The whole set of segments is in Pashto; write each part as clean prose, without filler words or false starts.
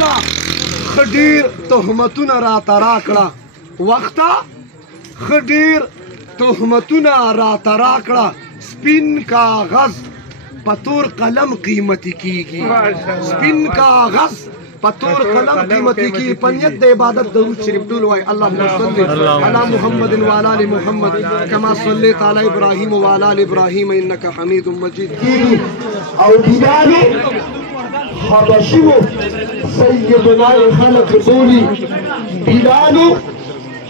دا خډیر تهمتونه راته راکړه وخته خډیر تهمتونه راته راکړه سپین کاغذ په تور قلم قیمتي کیږي سپین کاغذ په تور قلم قیمتي کیږي په نیت د عبادت درود شریف ټول وای اللهم صل علی محمد وعلى ال محمد كما صليت على ابراهيم وعلى ال ابراهيم انك حميد مجيد او بلال حبشي سيدنا الخلق بولي بلال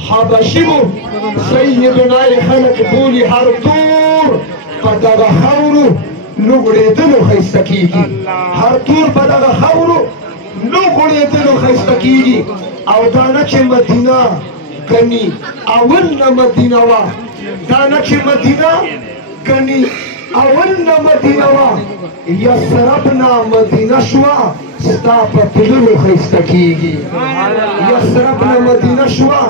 حبشي سيدنا الخلق بولي هر تور په دغه خاورو لوغړېدلو ښایسته کېږي هر تور په دغه خاورو لوغړېدلو ښایسته کېږي او دا نه چې مدینه ګڼي اول نه مدینه وه دا نه چې مدینه ګڼي اول نه مدینه وه یثرب نه مدینه شوه ستا په تللو ښایسته کېږي یثرب نه مدینه شوه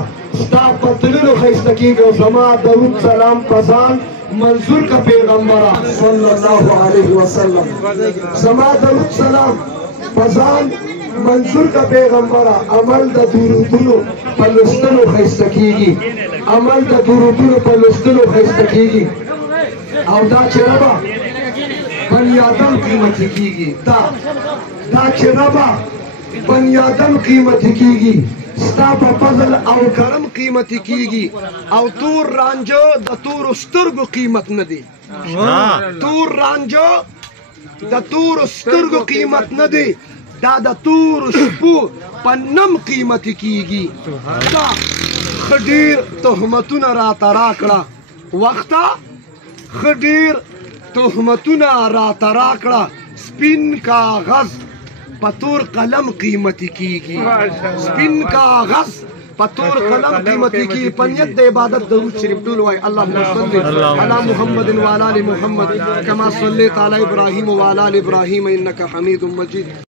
ستا په تللو ښایسته کېږي او زما درود سلام په ځان منظور کا پیغمبرہ صلی اللہ علیہ وسلم زما درود سلام په ځان منظور کا پیغمبرہ عمل د درودونو په لوستلو ښایسته کېږي عمل د درودونو په لوستلو ښایسته کېږي او دا چې ربه بني آدم قیمتي کېږي دا چې ربه بني آدم قیمتي کېږي ستا په فضل او کرم قیمتي کېږي او تور رانجه د تورو سترګو قیمت نه دی تور رانجه د تورو سترګو قیمت نه دی دا د تورو شپو په نم قیمتي کېږي دا خډیر تهمتونه راته راکړه وخته خډیر تهمتونه راته راکړه سپین کاغذ په تور قلم قیمتي کیږي سپین کاغذ په تور قلم قیمتي کیږي په نیت د عبادت درود شریف ټول وای اللهم صل علی محمد وعلى ال محمد كما صليت على ابراهيم وعلى ال ابراهيم انك حميد مجيد